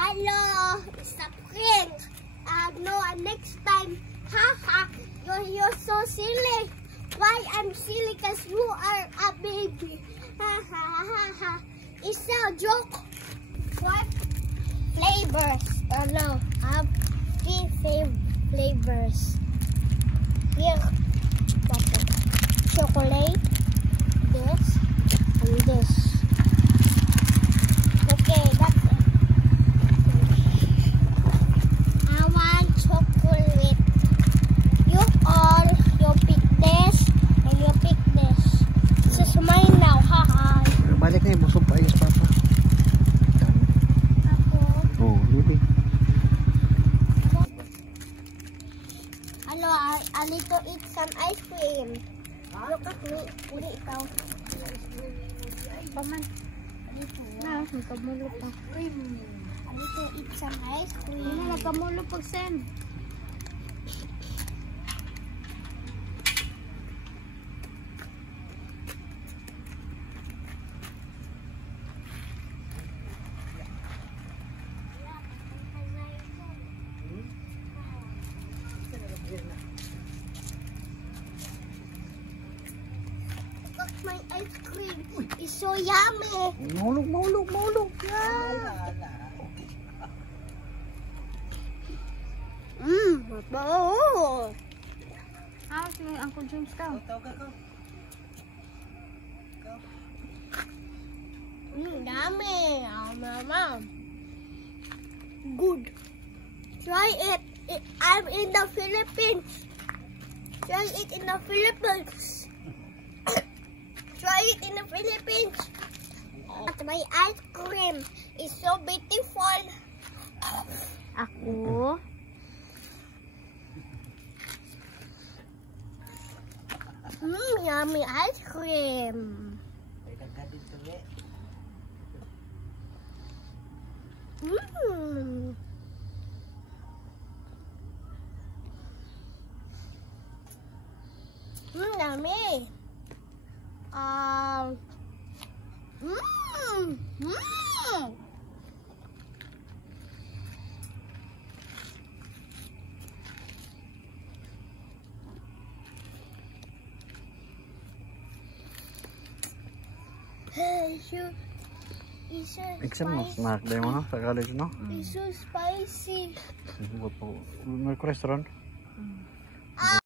Hello, it's a prank. No, next time. Haha, you're so silly. Why I'm silly? Cause you are a baby. Ha ha ha ha. It's a joke. What flavors? Hello, have 3 flavors. Here, chocolate, this, and this. Okay, that's it. I want chocolate. You pick this, and you pick this. This is mine now, haha. Balik na yung busog pa ayos papa. Ako. Oh, libi. Hello, I need to eat some ice cream. Look at me. Uli ikaw. Paman. Na, nagkamulo pa. I need to eat some ice cream. Ano, nagkamulo pag send. My ice cream is so yummy. Mahulog. Mabaho. Si Uncle James daw. Dami. Mama. Good. Try it. I'm in the Philippines. Try it in the Philippines. Try it in the Philippines. My ice cream is so beautiful. Ako? Yummy ice cream. Yummy. Exam mo, snack day mo no? Sa college no? It's so spicy. May restaurant?